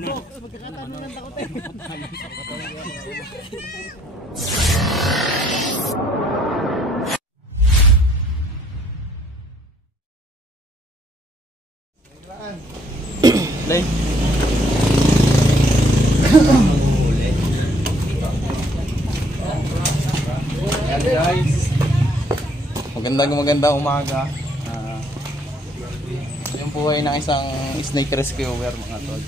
Play. Ayan guys. Magandang umaga. Yung buhay ng isang snake rescuer mga tol.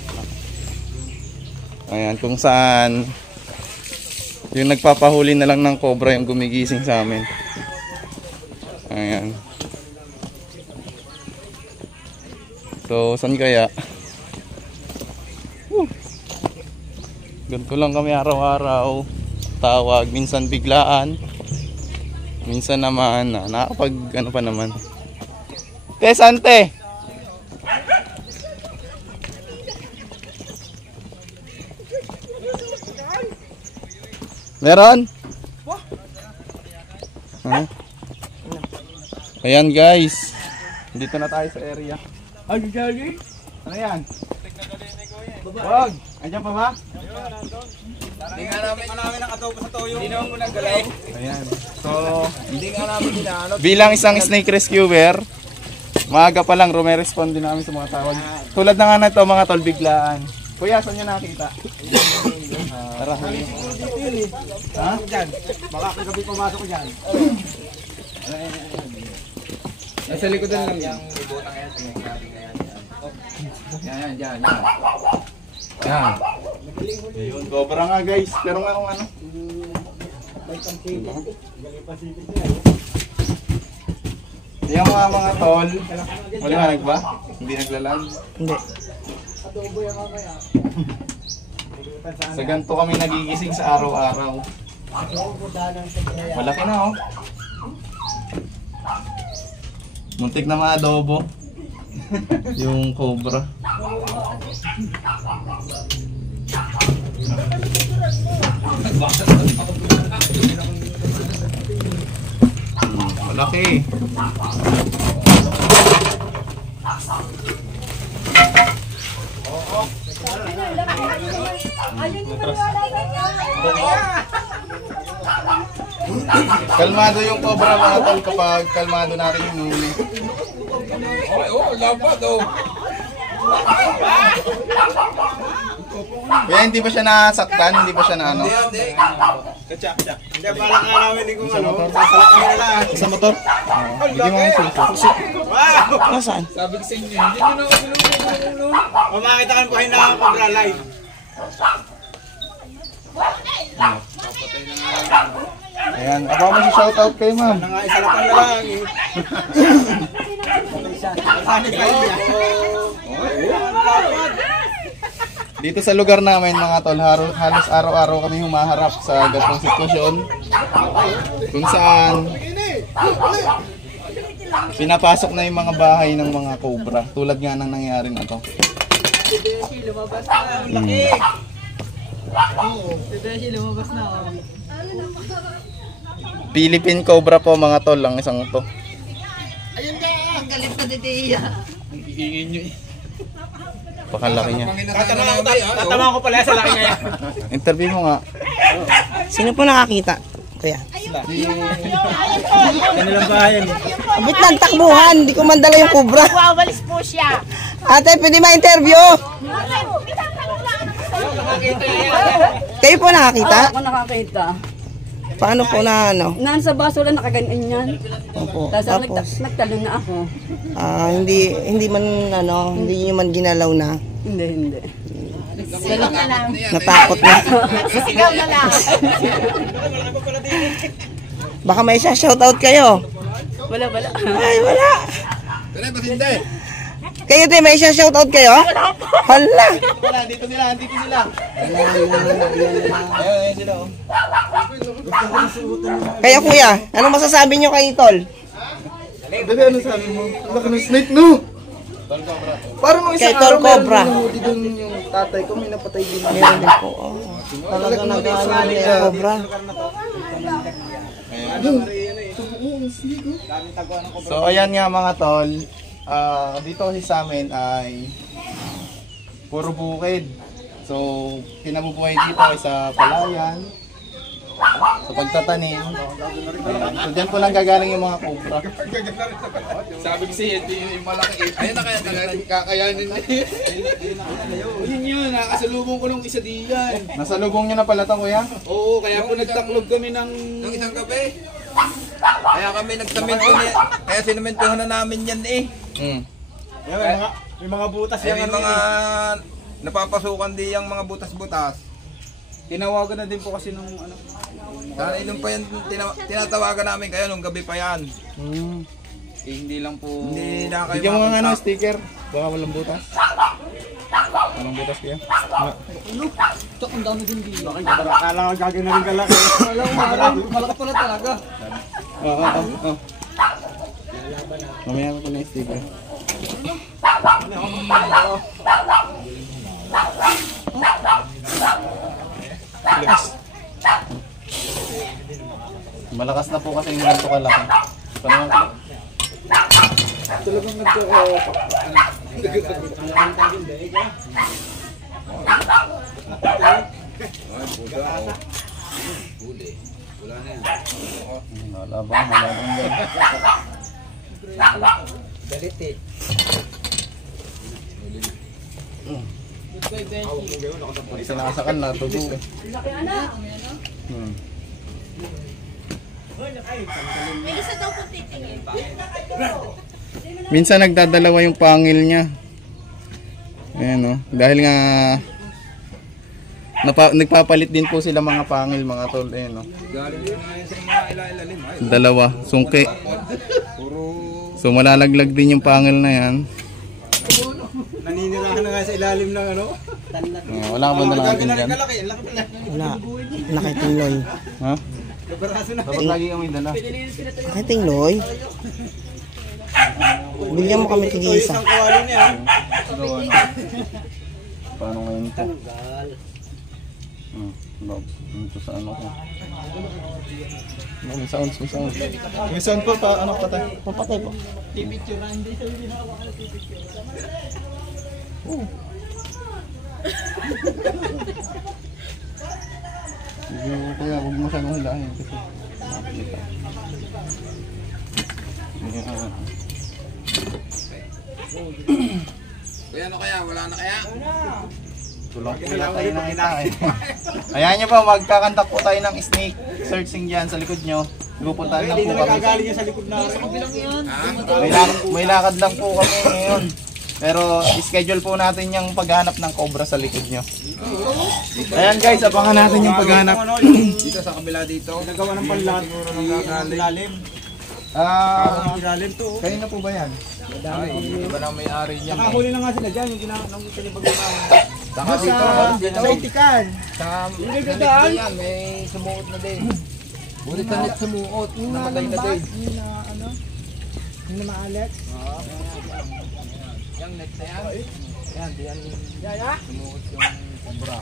Ayan, kung saan yung nagpapahuli na lang ng cobra yung gumigising sa amin. Ayan. So, saan kaya? Ganito lang kami araw-araw. Tawag, minsan biglaan. Minsan naman, nakakapag ano pa naman. Te, sante! Meron? Huh? Ayan guys. Dito na tayo sa area. Ano yan? Ano yan? Wag! Andiyan pa ba? Hindi nga namin nakatopo sa toyo. Hindi naman mo naggalay. Ayan. So, Hindi nga namin ginaano. bilang isang snake rescuer, maaga pa lang rumerespond din namin sa mga tawag. Tulad na nga na ito mga tol, biglaan. Kuya, saan nyo nakita? Tara. Ha? Diyan. Baka kagabi pumasok ko dyan. Nasa likodan lang yan. Ibutang yan. Yan. Yan. Ayun, cobra nga guys. Pero nga kung ano. Yung mga tol, maliwanag ba? Hindi naglalag? Hindi. Sa ganito kami nagigising sa araw-araw. Malaki na oh. Muntik na ma-adobo. Yung cobra. Malaki. Kalmado yung cobra mga tol kapag kalmado natin yung huli. Dapat oh. Kaya hindi ba siya nasaktan? Hindi ba siya na ano? Hindi. Katsak. Hindi, parang nga namin din kung ano. Sasalak kami na lang. Sa motor? Hindi mo yung sulsot. Wow! Nasaan? Sabi ko sa inyo, hindi nyo na ulo. O makita ka po kayo na cobra live. Ayan, ako mo si shoutout kayo ma'am. Nga isalakan na lang eh. Sanit kayo niya. Dito sa lugar namin mga tol, halos araw-araw kami humaharap sa ganitong sitwasyon kung saan pinapasok na yung mga bahay ng mga cobra tulad nga ng nangyari na to. Lumabas na. Philippine cobra po mga tol, ang isang to. Ayun na, ang galit na didiya. Hihingin nyo eh. Pakalaki niya. Tatamaan ko pala sa laki niya. Interview mo nga. Sino po nakakita? Kuya. Kanilang bahayan eh. Abit ng takbuhan, hindi ko mandala yung kubra. Wawalis po siya. Ate, pwede ma-interview? Kayo po nakakita? Ako nakakita. Paano po na ano? Naan sa basura nakaganyan yan. Opo. Tapos nagtalon na ako. Hindi man ano, hindi nyo man ginalaw na. Hindi. Sigaw na lang. Natakot na. Sigaw na lang. Baka may isa shoutout kayo. Wala. Ay, wala. Dali, ba't hindi? Kayo din, may isa shoutout kayo? Hala. Wala, dito sila. Ayun sila oh. Kayo kuya, ano masasabi nyo kay Tol? Dali, ano sabi mo? Laki ng snake no? Parang mga Kay isang Tol araw meron Cobra. nahuli dun yung tatay ko, may napatay din. Meron din po. Oh. Talaga nag-ano ni Cobra. So ayan nga mga tol, dito kasi sa amin ay puro bukid. So, kinabubuhay dito ay sa palayan, sa pagtatanim. Ayan. So, dyan po lang gagaling yung mga cobra. Sabi ko siya, hindi yung malaki. Ayun na kaya kakayanin na yun. Yun, nakasalubong ko nung isa diyan. Nasa lubong nyo na pala ito, kuya? Oo, kaya po nagtaklob kami ng isang gabi. Kaya kami nagsamento niya. Kaya sinementohan na namin yan eh. May mga butas Kaya may mga napapasukan di yung mga butas-butas. Tinawagan na din po kasi nung ano. Sana inom pa yan, tinatawagan namin kayo nung gabi pa yan. Eh, hindi lang po. Hindi na kayo Bigyan mo nga makontak. ng sticker. Baka walang butas. Walang butas kaya? Akala ko gagawin na rin kalaki. Malaki pala talaga. Oo. Mamaya ko na yung sticker. Malakas na po kasi yung ganito kalaki. Talagang malabang yan. Galit eh. Pag sinakasakan na, tubo eh. Minsan nagdadalawa yung pangil niya. Ayan o. Dahil nga nagpapalit din po sila mga pangil mga tol. Ayan o. Galing din ngayon sa mga ilalim. Dalawa. Sungki. Puro So malalaglag din yung pangil na yan. Naninirahan na nga sa ilalim ng ano. Wala ka ba nalang dyan? Kalaki, laki pala. Wala. Nakitingloy. Ha? Kabaraso na. Dapat lagi kami dala. Nakitingloy? Bigyan mo kami tig-isa. Isang kawali niya. Paano ngayon po? Ito sa ano ko. May sounds. May sound po pa, ano patay? Papatay po. Kaya huwag mo siyang hilahin kasi makikita. Kaya ano kaya? Wala na kaya? Tulog po na tayo ng ita eh. Ayan nyo po, magkakantak po tayo ng snake searching dyan sa likod nyo. Pupuntahan lang po kami. Kagaling niya sa likod na. May lakad lang po kami ngayon. Pero schedule po natin yung paghanap ng cobra sa likod nyo. Ayan guys, abangan natin yung paghanap. Dito sa kabila dito. Nagawa ng panlat. Ilalim. Ilalim to. Kayo na po ba yan? Ay, iba na may-ari niya. Nakahuli na nga sila dyan. Yung pinipag-unahan. Saka dito. Sa itikan. Saka yan, may sumuot na din. Bulit na net sumuot. Namatay na din. Yung na maalit. Yung net na yan. Yan, diyan sumuot yung kumbra.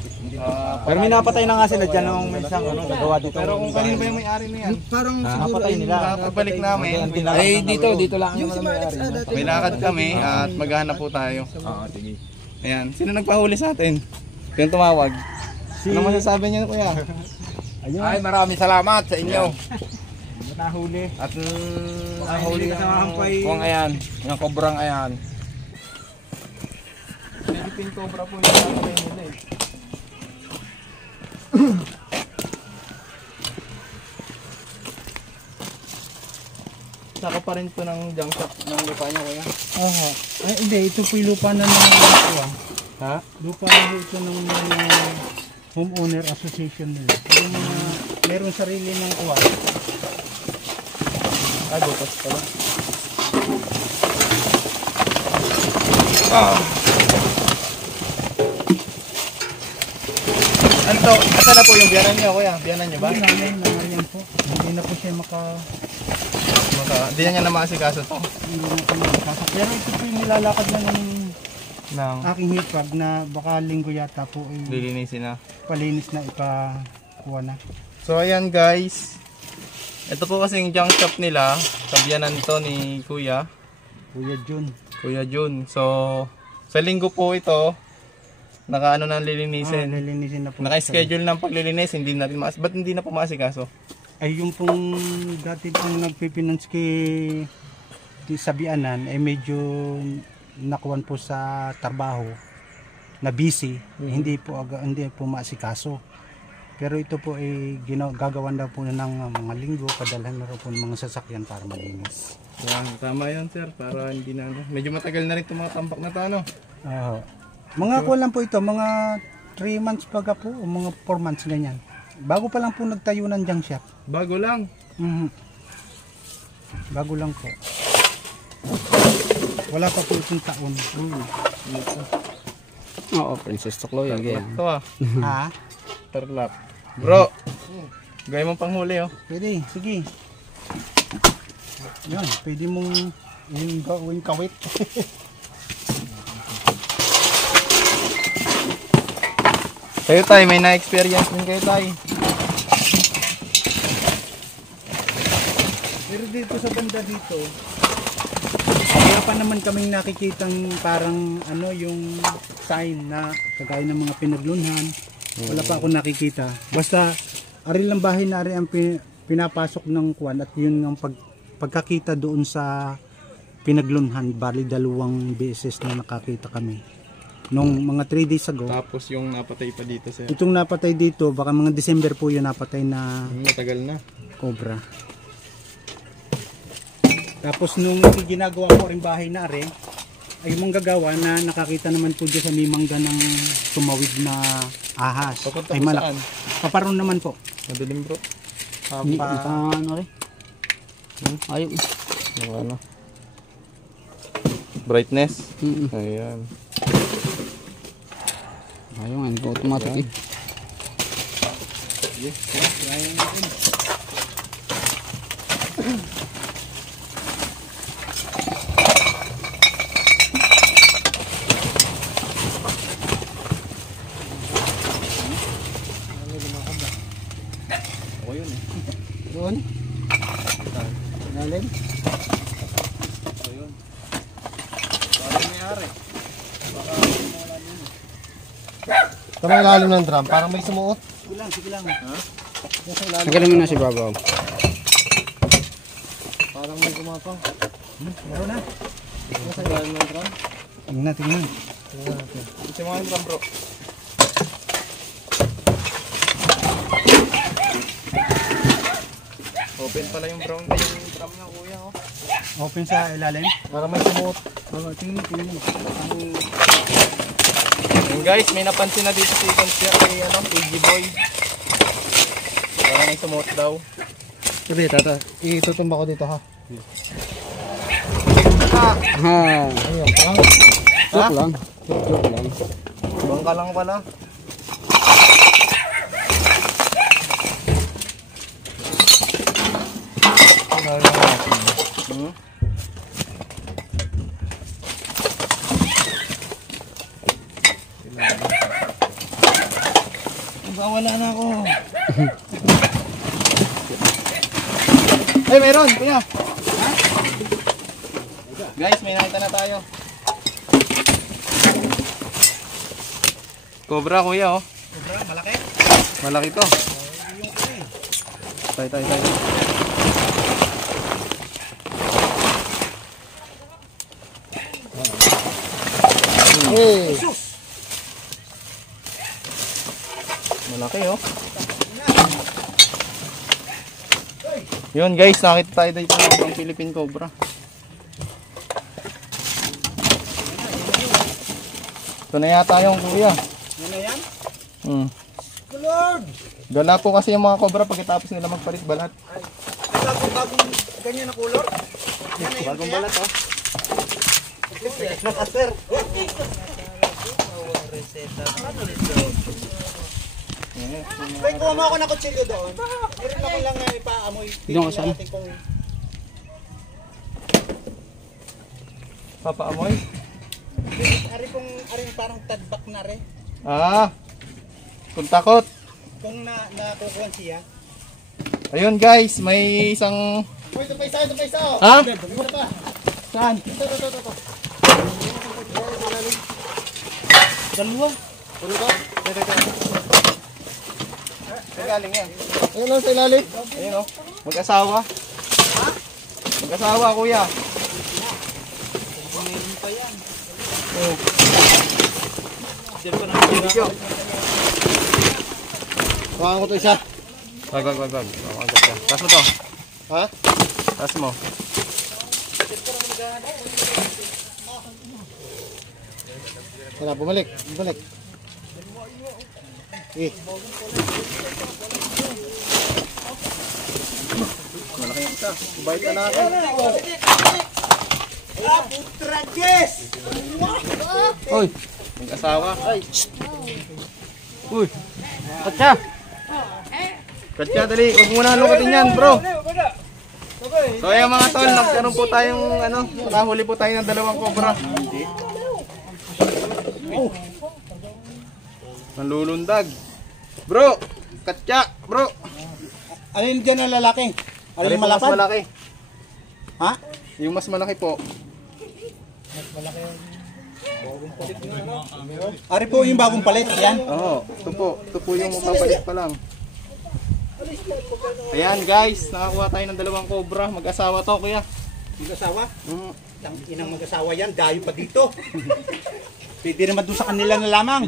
Pero may napatay na nga sila dyan nung may isang nagawa dito. Pero kung kanino ba yung may-ari na yan? Parang napatay nila. Pabalik namin. ay dito lang yung may-ari. May lakad kami at maghanap po tayo. Sige. Ayan, sino nagpahuli sa atin? Sino tumawag? Ano masasabi niyo kuya? Ay, maraming salamat sa inyo. Nahuli. At nahuli kasamahan pa eh. kung ayan, yung kobrang ayan. Philippine cobra po yung nakakabay nila eh. Saka pa rin po ng junk shop ng lupa niya kuya. Oo. Ay, hindi. Ito po yung lupa na ng Ha? lupa na ito ng homeowner association nila. Yung mga meron sarili ng kuwa. Ay, butas pala. Ano to? Asa na po yung biyanan niyo kuya? Biyanan niyo ba? Nangyayang po. Hindi na po siya Hindi niya na maasikaso to. hindi na po makakasok. Pero ito po yung nilalakad na ng Nang aking hipag na baka linggo yata po ay lilinisin na. palinis na ipakuha na. So ayan guys. Ito po kasi yung junk shop nila. Sa biyanan to ni Kuya. Kuya Jun. Kuya Jun. So sa linggo po ito, Naka-ano na lilinisin. Lilinisin na po. Naka-schedule ng paglilinis, hindi natin ba't hindi na pumasikaso? Ay yung pong dati pong nagpipinance kay Sabianan ay medyo nakuwan po sa trabaho na busy, hindi po maasikaso. Pero ito po ay gagawan daw po ng mga linggo, padalhan na rin po ng mga sasakyan para malinis. Yan, tama yan sir, para hindi na medyo matagal na rin itong mga tampak na to, ano? Mga kuwan lang po ito, mga 3 months baga po, o mga 4 months ganyan. Bago pa lang po nagtayo ng junk shop. Bago lang. Bago lang po. Wala pa po itong taon. Oo, Princess Tuklo yan. Ito ah, Ha? tarlap. Bro, gaya mong panghuli oh. Pwede, sige. Yan, pwede mong gawin kawit. Kayo tay, may na-experience din kayo tay. Pero dito sa banda dito, kaya pa naman kaming nakikitang parang ano yung sign na kagaya ng mga pinaglunhan. Wala pa ako nakikita. Basta ari lang bahay na ari ang pinapasok ng kwan at yun ang pagkakita doon sa pinaglunhan. Bali 2 beses na nakakita kami. Nung mga 3 days ago. Tapos yung napatay pa dito sir. Itong napatay dito, baka mga December po yun napatay na Matagal na. cobra. Tapos nung ginagawa ko rin bahay na rin, ay manggagawa na nakakita naman po dyan sa may mangga ng tumawid na ahas. Papunta Ay po malak. saan? Paparoon naman po. Madilim bro. Ano rin? Ayaw. Yung ano? Brightness. Mm-mm. Ayan. Ayaw nga, hindi ko automatic eh. Doon. Lalim. Tama yung lalim ng drum, parang may sumuot. Sige lang. Nagaling mo na si Babaw. Parang may gumapang. Meron na. Nasa lalim ng drum. Tingnan. Ito mga yung bro. Open pala yung brown yung drum niya kuya oh. Open sa ilalim. Parang may sumuot. Tingnan. And guys, may napansin na dito si Consier kay ano, AG Boy. Parang may sumuot daw. Sabi, tata, itutumba ko dito ha. Ha, Ayun, parang joke lang. Joke lang. Bangka lang pala. wala na ako. Ay, meron, kuya. Ha? Guys, may nakita na tayo. Cobra, kuya, oh. Cobra, malaki. Malaki to. Tay. Hey. Malaki, oh. Yun, guys, nakita tayo dito ng Philippine Cobra. Ito na yata yung kuya. Ano yan? Lord! Gala po kasi yung mga cobra pagkatapos nila magpalit balat. Bagong ganyan na kulor. Bagong balat, oh. Nakaser. Kaya kuha mo ako ng kutsilyo doon. Meron ako lang na ipaamoy. Doon ka saan? Papaamoy? Ari parang tadbak na rin. Ah! Kung takot. Kung nakukuhan siya. Ayun guys, may isang... Uy, ito pa isa. Oh. Ha? Ito pa. Saan? Ito. Dalawa. Puro to? Saan galing yan? Ayun lang sa ilalim. Ayun o. Mag-asawa. Mag-asawa, kuya. Oh. Video. Kuhaan ko to isa. Wag. Taas mo to. Ha? Taas mo. Tara, bumalik. Bumalik. Eh. Malaki yung isa. Bait na natin. Uy. Mag-asawa. Uy. Katya. Katya, dali. Huwag muna lukatin yan, bro. So ayan mga tol, nagkaroon po tayong nakahuli po tayo ng 2 cobra. Nanlulundag. Bro, Katya, bro. Ano yun dyan na lalaki? Ano yung Mas malapad? malaki. Ha? Yung mas malaki po. Ari po yung bagong palit. Yan. Oo, ito po yung papalit pa lang. Ayan guys, nakakuha tayo ng 2 cobra. Mag-asawa to, kuya. Mag-asawa? Inang mag-asawa yan. Dayo pa dito. Pwede naman doon sa kanila na lamang.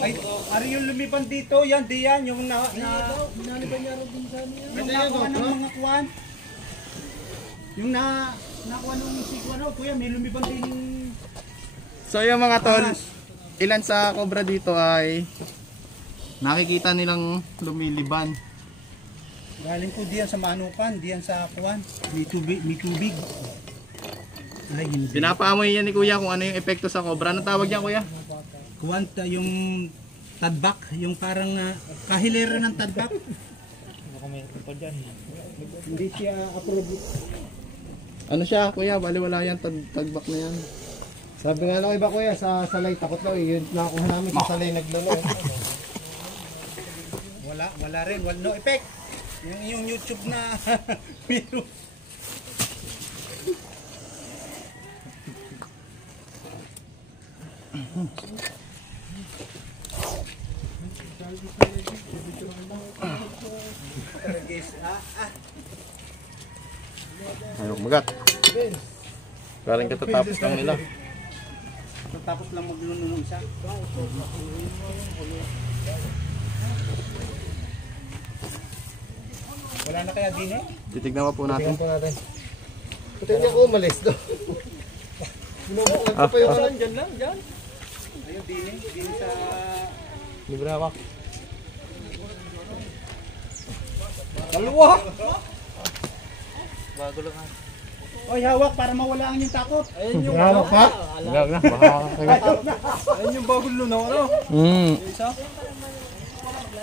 Ay, ari yung lumipan dito. Yan, di yan. Yung naliban niya rin din sa niya. Yung nakuha ng mga kuwan. Yung nakuha nung ano, kuya, may lumipan din. So yung mga tol, ilan sa cobra dito ay nakikita nilang lumiliban. Galing po diyan sa manukan, diyan sa kuwan. May tubig. Ay, hindi. Pinapaamoy yan ni kuya kung ano yung epekto sa cobra. Anong tawag yan, kuya? Kuwan, yung tadbak, yung parang kahilera ng tadbak. Hindi siya approve. Ano siya, kuya? Baliwala yan, tagbak na yan. Sabi nga lang iba kuya, sa salay, takot daw eh. Yun nakuha namin sa salay naglalo. Wala rin, no effect. Yung YouTube na meron. Ayok magat. Galing katatapos lang nila. Tapos lang magluno ng isa. Wala na kaya din eh? Titignan po natin. Tingnan po natin. Puti niya ako umalis do. Binubuklat ko pa yung ano. Dyan lang, dyan. Ayun, din sa... Libre ako. Dalawa! Bago lang ha. Oy, hawak para mawala ang yung takot. Ayun yung... Hawak pa? Wag na, baka Ayun yung bagong lunaw, ano? Isa?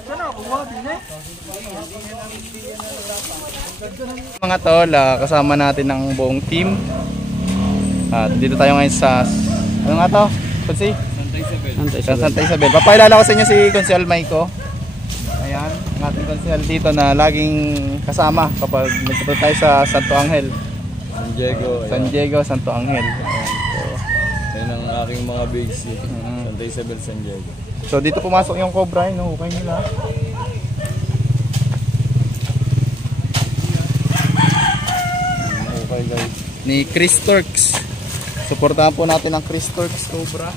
Sana, kuha din eh. Mga tol, kasama natin ang buong team. At dito tayo ngayon sa ano nga to? Kunsi? Santa Isabel. Papakilala ko sa inyo si Consel Maiko. Ayan, ang ating Consel dito na laging kasama kapag nagpunta tayo sa Santo Angel. San Diego, Santo Angel. Ayan. Yan ang aking mga big C. Santa Isabel, San Diego. So dito pumasok yung cobra, hukay nila. Okay guys. Ni Chris Turks. Suportahan po natin ang Chris Turks Cobra.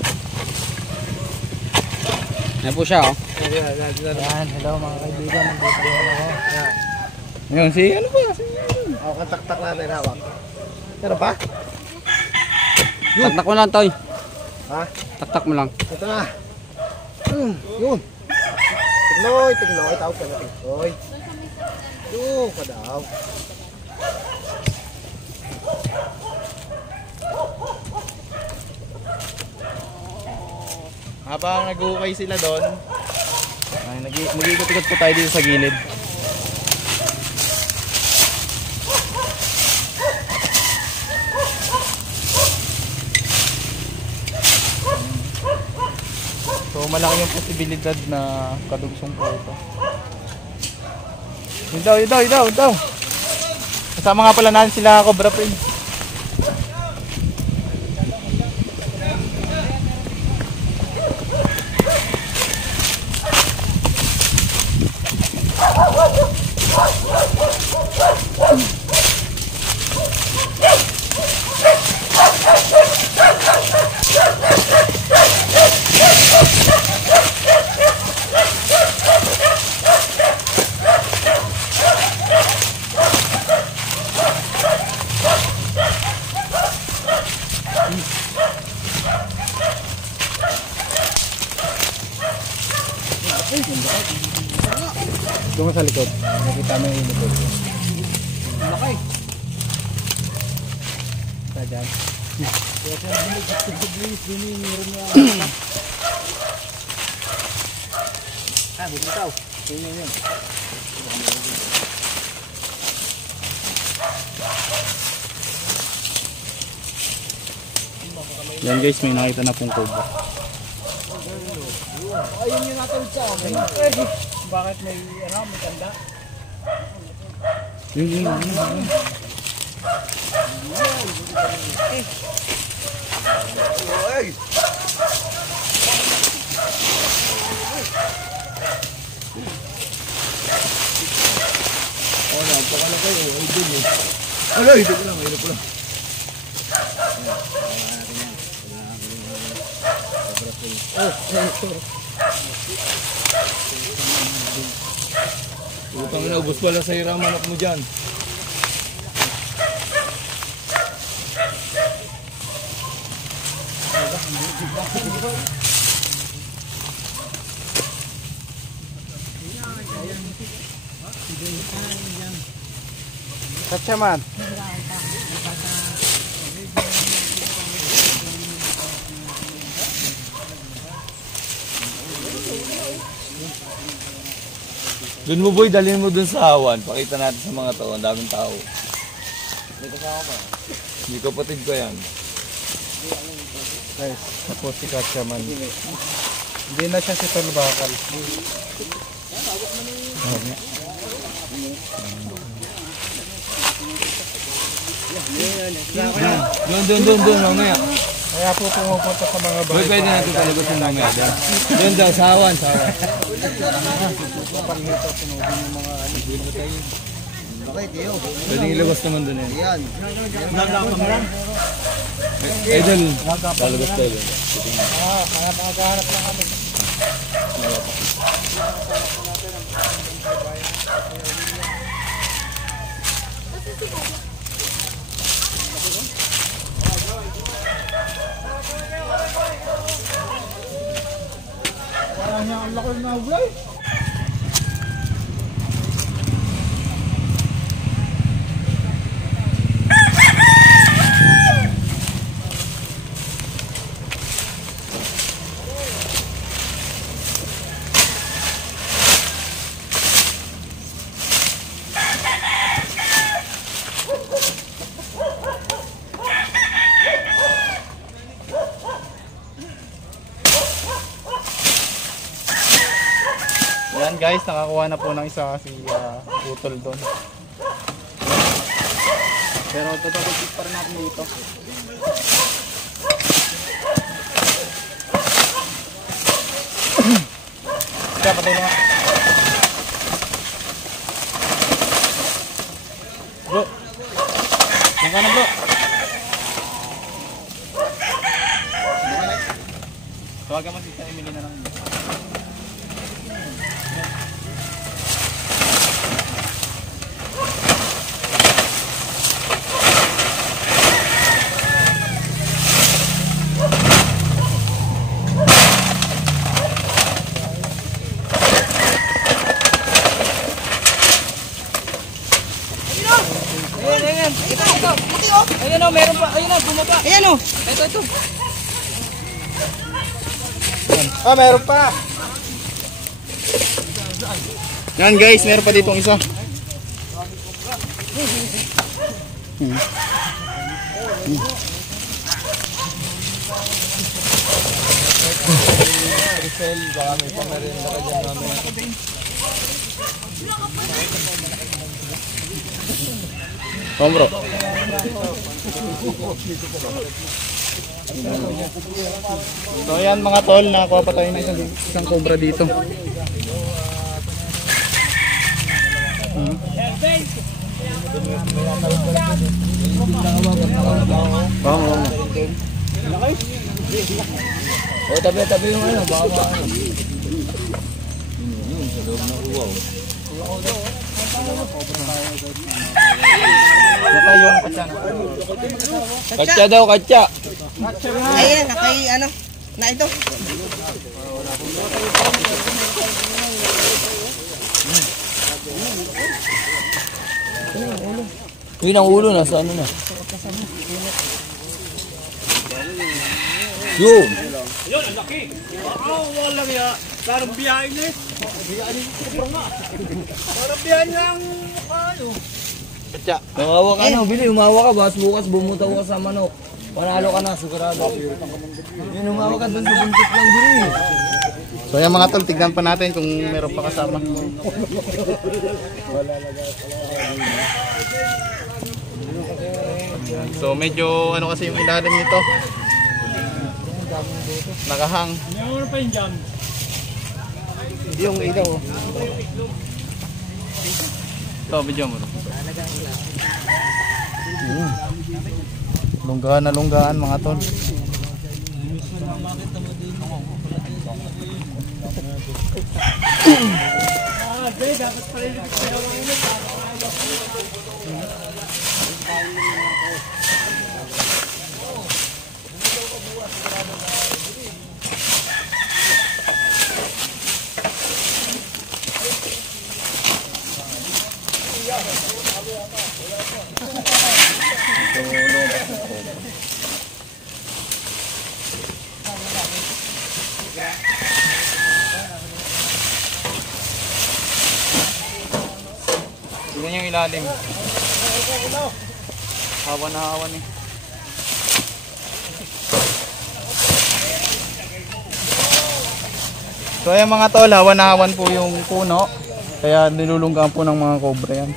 Yan po siya, oh. Yan, hello mga kaibigan. Nandito rin ako. Yan. Ngayon, si ano ba? Ako kataktak natin hawak. Pero pa? Taktak mo lang, Toy. Ha? Taktak mo lang. Ito na. Yun. Tignoy. Tawag ka na tignoy. Yun ka daw. Habang nag-uukay sila doon, ay mag-ikot-ikot po tayo dito sa gilid. So malaki yung posibilidad na kadugsong po ito. Yun daw. Kasama nga pala natin sila Cobra Prince. Doon sa likod. Nakita mo yung likod. Malaki. Ito dyan. Bumitaw. Yun. Yan guys, may nakita na pong cobra. Ayun yung natawid sa akin. Bakit may tanda? Yun. Utang na, ubos pala sa hiram anak mo dyan. Katsaman. Dun mo boy, dalhin mo dun sa awan. Pakita natin sa mga tao, ang daming tao. Hindi kapatid ko yan. Guys, tapos si Katsaman. Hindi na siya si Tolbakal. Doon, mamaya. Kaya po pumupunta sa mga Boy, pwede natin talagusin mamaya. Doon daw, sa awan. Pwede ilabas naman doon eh. Yan. Idol, talabas tayo. Kaya maghahanap lang kami. Parang niya ang laki na ulay. Yan guys, nakakuha na po ng isa si Putol doon. Pero tututupit pa rin natin dito. Kaya patay na nga. Bro, yan ka na bro. Tawagan mo si Emily na lang. Ayan o, meron pa. Ayan o, bumaba. Ayan o. Ito. Ah, meron pa. Yan guys, meron pa ditong isa. Rizal, baka may pamerinda ka dyan mamaya. Kom bro. So yan mga tol, nakakuha pa tayo ng isang cobra dito. O, tabi yung ano, baka maano. Yun, sa loob ng uwaw. Ito yung katsa. Katsa daw, katsa. Ayan, na ito. Yun ang ulo, nasa ano na. Yun! Nawawa ka na, Bili, umawa ka, bukas bumutaw ka sa manok. Panalo ka na, sigurado. Yun, umawa ka dun sa buntot ng Bili. So yan mga tol, tignan pa natin kung meron pa kasama. So medyo ano kasi yung ilalim nito. Nakahang. Yung ilaw. Ito, video mo. Lunggaan na lunggaan mga tol. Tingnan yung ilalim. Hawa na hawa eh. So ayan mga tol, hawa na hawan po yung puno. Kaya nilulunggaan po ng mga cobra yan.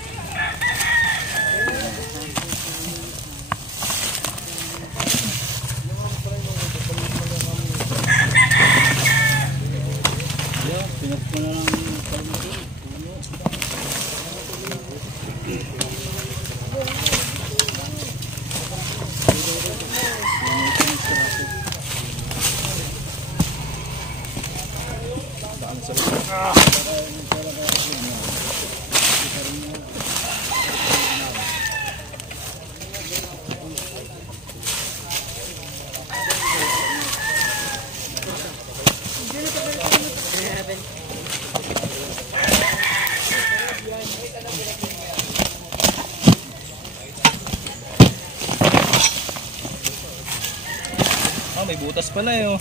May butas pala eh oh.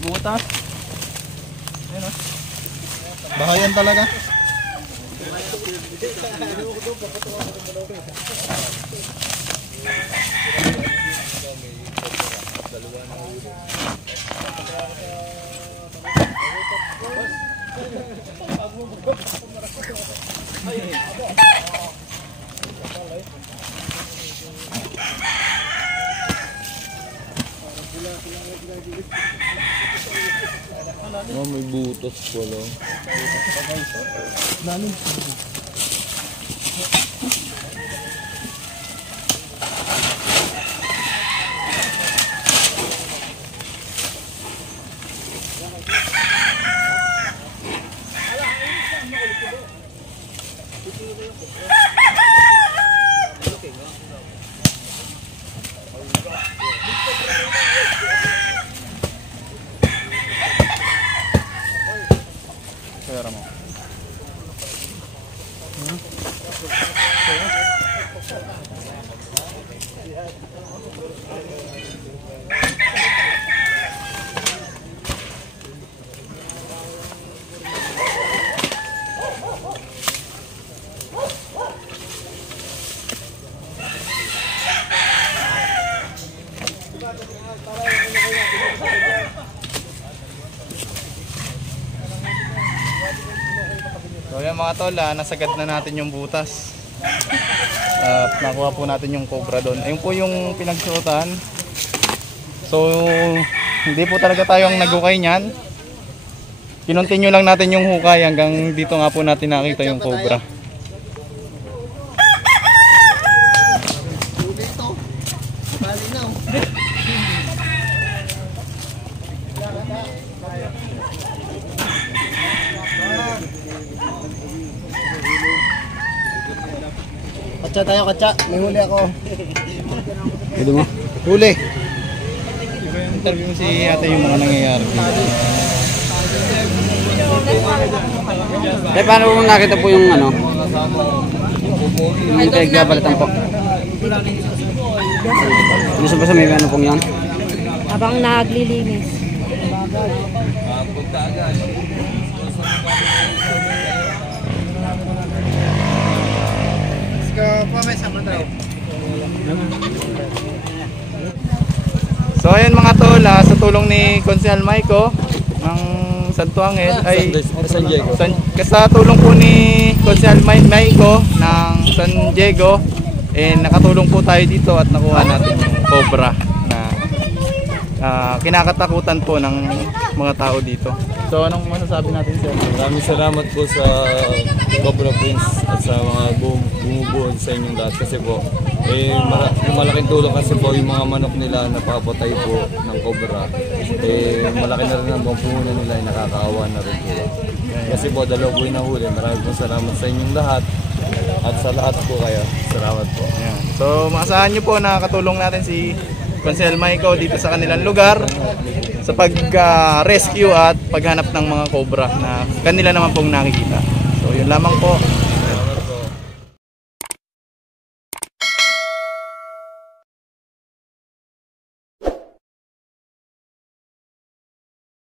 Butas. Ayun oh. Bahayan talaga. Oh, may butas pala. Pera mo. So yan mga tol, nasagad na natin yung butas. At nakuha po natin yung cobra doon. Ayun po yung pinagsuotan. So hindi po talaga tayo ang nagukay niyan. Kinontinue lang natin yung hukay hanggang dito nga po natin nakita yung cobra. Katsa tayo, katsa. May huli ako. Pwede mo? Huli. Interview mo si ate yung mga nangyayari. Eh, paano po nakita po yung ano? Yung pinagbabalatan po. Gusto ba sa may ano pong yan? Habang naglilinis. So ayun mga tol, sa tulong ni Konsehal Maiko ng Santo Angel ay San Diego. sa tulong po ni Konsehal Maiko ng San Diego, nakatulong po tayo dito at nakuha natin yung cobra na kinakatakutan po ng mga tao dito. So anong masasabi natin, sir? Maraming salamat po sa Cobra Prince at sa mga bumubuo sa inyong lahat kasi po malaking tulong kasi po yung mga manok nila napapatay po ng cobra. Malaki na rin ang puhunan nila, nakakaawa na rin po. Kasi po dalawa po yung nahuli. Maraming po salamat sa inyong lahat at sa lahat po kayo. Salamat po. Ayan. So maasahan nyo po na katulong natin si Konsehal Maiko dito sa kanilang lugar sa pag-rescue at paghanap ng mga cobra na kanila naman pong nakikita. So yun lamang po.